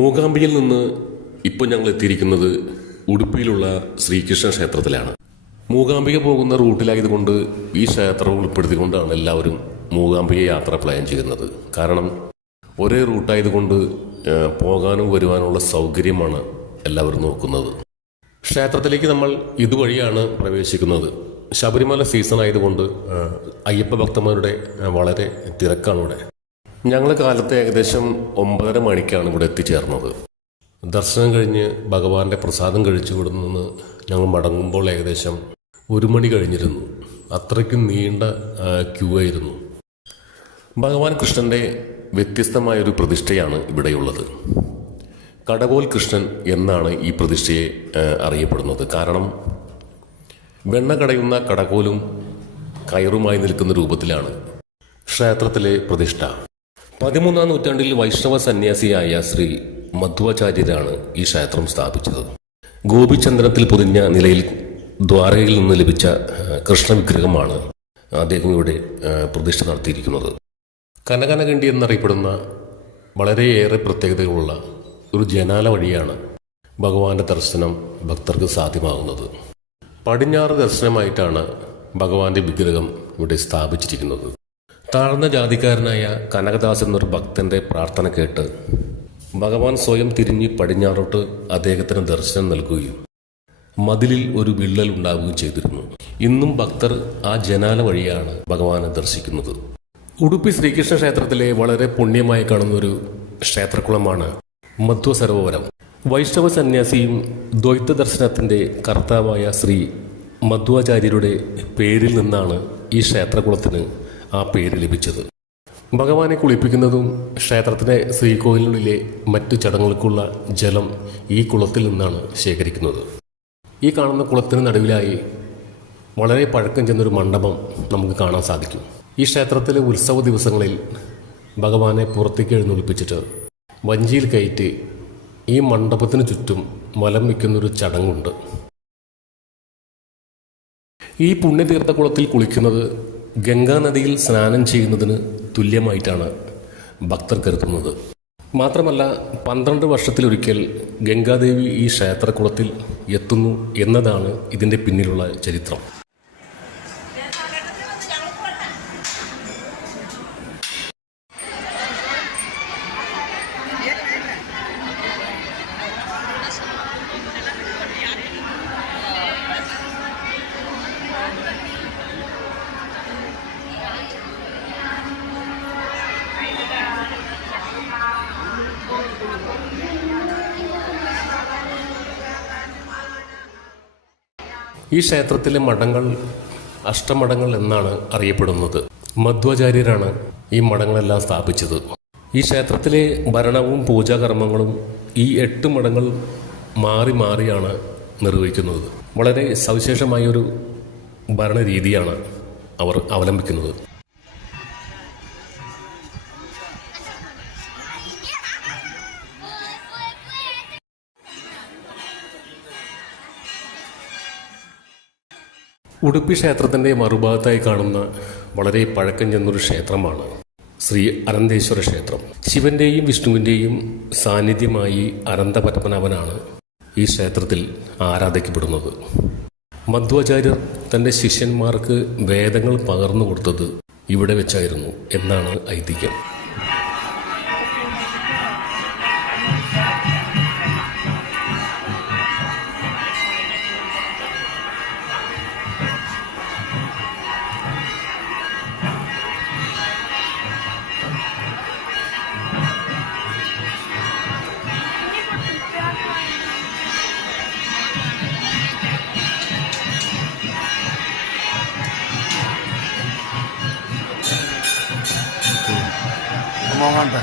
മൂകാംബിയിൽ നിന്ന് ഇപ്പോൾ ഞങ്ങൾ എത്തിയിരിക്കുന്നത് ഉടുപ്പിയിലുള്ള ശ്രീകൃഷ്ണ ക്ഷേത്രത്തിലാണ്. മൂകാംബിക പോകുന്ന റൂട്ടിലായതുകൊണ്ട് ഈ ക്ഷേത്രം ഉൾപ്പെടുത്തിക്കൊണ്ടാണ് എല്ലാവരും മൂകാംബിക യാത്ര പ്ലാൻ ചെയ്യുന്നത്. കാരണം ഒരേ റൂട്ടായതുകൊണ്ട് പോകാനും വരുവാനുമുള്ള സൗകര്യമാണ് എല്ലാവരും നോക്കുന്നത്. ക്ഷേത്രത്തിലേക്ക് നമ്മൾ ഇതുവഴിയാണ് പ്രവേശിക്കുന്നത്. ശബരിമല സീസൺ ആയതുകൊണ്ട് അയ്യപ്പ ഭക്തന്മാരുടെ വളരെ തിരക്കാണ് ഇവിടെ. ഞങ്ങൾ കാലത്ത് ഏകദേശം ഒമ്പതര മണിക്കാണ് ഇവിടെ എത്തിച്ചേർന്നത്. ദർശനം കഴിഞ്ഞ് ഭഗവാന്റെ പ്രസാദം കഴിച്ചു ഇവിടെ ഞങ്ങൾ മടങ്ങുമ്പോൾ ഏകദേശം ഒരു മണി കഴിഞ്ഞിരുന്നു. അത്രയ്ക്കും നീണ്ട ക്യൂ ആയിരുന്നു. ഭഗവാൻ കൃഷ്ണന്റെ വ്യത്യസ്തമായൊരു പ്രതിഷ്ഠയാണ് ഇവിടെയുള്ളത്. കടകോൽ കൃഷ്ണൻ എന്നാണ് ഈ പ്രതിഷ്ഠയെ അറിയപ്പെടുന്നത്. കാരണം വെണ്ണ കടയുന്ന കടകോലും കയറുമായി നിൽക്കുന്ന രൂപത്തിലാണ് ക്ഷേത്രത്തിലെ പ്രതിഷ്ഠ. പതിമൂന്നാം നൂറ്റാണ്ടിൽ വൈഷ്ണവ സന്യാസിയായ ശ്രീ മധ്വാചാര്യരാണ് ഈ ക്ഷേത്രം സ്ഥാപിച്ചത്. ഗോപിചന്ദ്രത്തിൽ പൊതിഞ്ഞ നിലയിൽ ദ്വാരകയിൽ നിന്ന് ലഭിച്ച കൃഷ്ണ വിഗ്രഹമാണ് അദ്ദേഹം ഇവിടെ പ്രതിഷ്ഠ നടത്തിയിരിക്കുന്നത്. കനകനകണ്ടി എന്നറിയപ്പെടുന്ന വളരെയേറെ പ്രത്യേകതകളുള്ള ഒരു ജനാല വഴിയാണ് ഭഗവാന്റെ ദർശനം ഭക്തർക്ക് സാധ്യമാകുന്നത്. പടിഞ്ഞാറ് ദർശനമായിട്ടാണ് ഭഗവാന്റെ വിഗ്രഹം ഇവിടെ സ്ഥാപിച്ചിരിക്കുന്നത്. താഴ്ന്ന ജാതിക്കാരനായ കനകദാസ് എന്നൊരു ഭക്തന്റെ പ്രാർത്ഥന കേട്ട് ഭഗവാൻ സ്വയം തിരിഞ്ഞ് പടിഞ്ഞാറോട്ട് അദ്ദേഹത്തിന് ദർശനം നൽകുകയും മതിലിൽ ഒരു വിള്ളൽ ഉണ്ടാവുകയും ചെയ്തിരുന്നു. ഇന്നും ഭക്തർ ആ ജനാല വഴിയാണ് ഭഗവാനെ ദർശിക്കുന്നത്. ഉടുപ്പി ശ്രീകൃഷ്ണ ക്ഷേത്രത്തിലെ വളരെ പുണ്യമായി കാണുന്ന ഒരു ക്ഷേത്രക്കുളമാണ് മധ്വ സരോവരം വൈഷ്ണവ സന്യാസിയും ദ്വൈത ദർശനത്തിന്റെ കർത്താവായ ശ്രീ മധ്വാചാര്യരുടെ പേരിൽ നിന്നാണ് ഈ ക്ഷേത്രകുളത്തിന് ആ പേര് ലഭിച്ചത്. ഭഗവാനെ കുളിപ്പിക്കുന്നതും ക്ഷേത്രത്തിലെ ശ്രീകോവിലിനുള്ളിലെ മറ്റു ചടങ്ങുകൾക്കുള്ള ജലം ഈ കുളത്തിൽ നിന്നാണ് ശേഖരിക്കുന്നത്. ഈ കാണുന്ന കുളത്തിന് നടുവിലായി വളരെ പഴക്കം ചെന്നൊരു മണ്ഡപം നമുക്ക് കാണാൻ സാധിക്കും. ഈ ക്ഷേത്രത്തിലെ ഉത്സവ ദിവസങ്ങളിൽ ഭഗവാനെ പുറത്തേക്ക് എഴുന്നൊളിപ്പിച്ചിട്ട് വഞ്ചിയിൽ കയറ്റി ഈ മണ്ഡപത്തിന് ചുറ്റും വലം വയ്ക്കുന്നൊരു ചടങ്ങുണ്ട്. ഈ പുണ്യതീർത്ഥ കുളത്തിൽ കുളിക്കുന്നത് ഗംഗാനദിയിൽ സ്നാനം ചെയ്യുന്നതിന് തുല്യമായിട്ടാണ് ഭക്തർ കരുതുന്നത്. മാത്രമല്ല പന്ത്രണ്ട് വർഷത്തിലൊരിക്കൽ ഗംഗാദേവി ഈ ക്ഷേത്രക്കുളത്തിൽ എത്തുന്നു എന്നതാണ് ഇതിന്റെ പിന്നിലുള്ള ചരിത്രം. ഈ ക്ഷേത്രത്തിലെ മഠങ്ങൾ അഷ്ടമഠങ്ങൾ എന്നാണ് അറിയപ്പെടുന്നത്. മധ്വാചാര്യരാണ് ഈ മഠങ്ങളെല്ലാം സ്ഥാപിച്ചത്. ഈ ക്ഷേത്രത്തിലെ ഭരണവും പൂജാകർമ്മങ്ങളും ഈ എട്ട് മഠങ്ങൾ മാറി മാറിയാണ് നിർവഹിക്കുന്നത്. വളരെ സവിശേഷമായൊരു ഭരണരീതിയാണ് അവർ അവലംബിക്കുന്നത്. ഉടുപ്പി ക്ഷേത്രത്തിന്റെ മറുഭാഗത്തായി കാണുന്ന വളരെ പഴക്കം ചെന്നൊരു ക്ഷേത്രമാണ് ശ്രീ അനന്തേശ്വര ക്ഷേത്രം. ശിവന്റെയും വിഷ്ണുവിന്റെയും സാന്നിധ്യമായി അനന്തപത്മനാഭനാണ് ഈ ക്ഷേത്രത്തിൽ ആരാധിക്കപ്പെടുന്നത്. മധ്വാചാര്യർ തന്റെ ശിഷ്യന്മാർക്ക് വേദങ്ങൾ പകർന്നു കൊടുത്തത് ഇവിടെ വെച്ചായിരുന്നു എന്നാണ് ഐതിഹ്യം. മോങ്ങണ്ട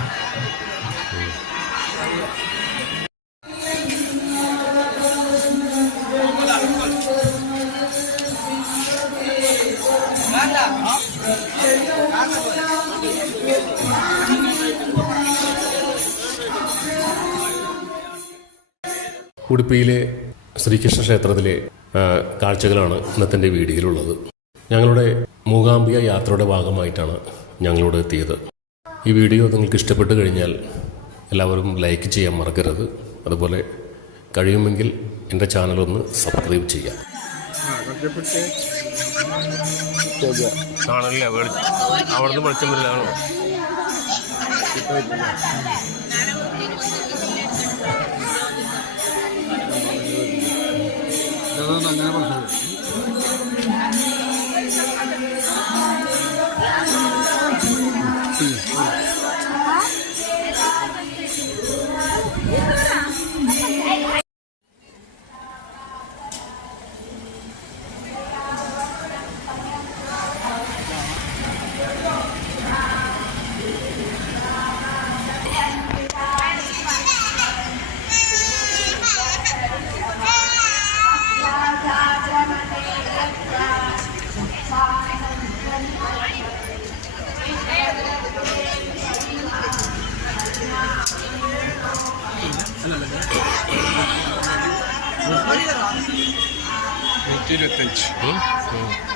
ഉടുപ്പിയിലെ ശ്രീകൃഷ്ണ ക്ഷേത്രത്തിലെ കാഴ്ചകളാണ് ഇന്നത്തെ വീഡിയോയിലുള്ളത്. ഞങ്ങളുടെ മൂകാംബിക യാത്രയുടെ ഭാഗമായിട്ടാണ് ഞങ്ങളോട് എത്തിയത്. ഈ വീഡിയോ നിങ്ങൾക്ക് ഇഷ്ടപ്പെട്ട് കഴിഞ്ഞാൽ എല്ലാവരും ലൈക്ക് ചെയ്യാൻ മറക്കരുത്. അതുപോലെ കഴിയുമെങ്കിൽ എന്റെ ചാനലൊന്ന് സബ്സ്ക്രൈബ് ചെയ്യാം. അവിടുന്ന് വെളിച്ചം വരില്ലാണോ അങ്ങനെ പറഞ്ഞത് Mentira, Tente. Hum? Hum.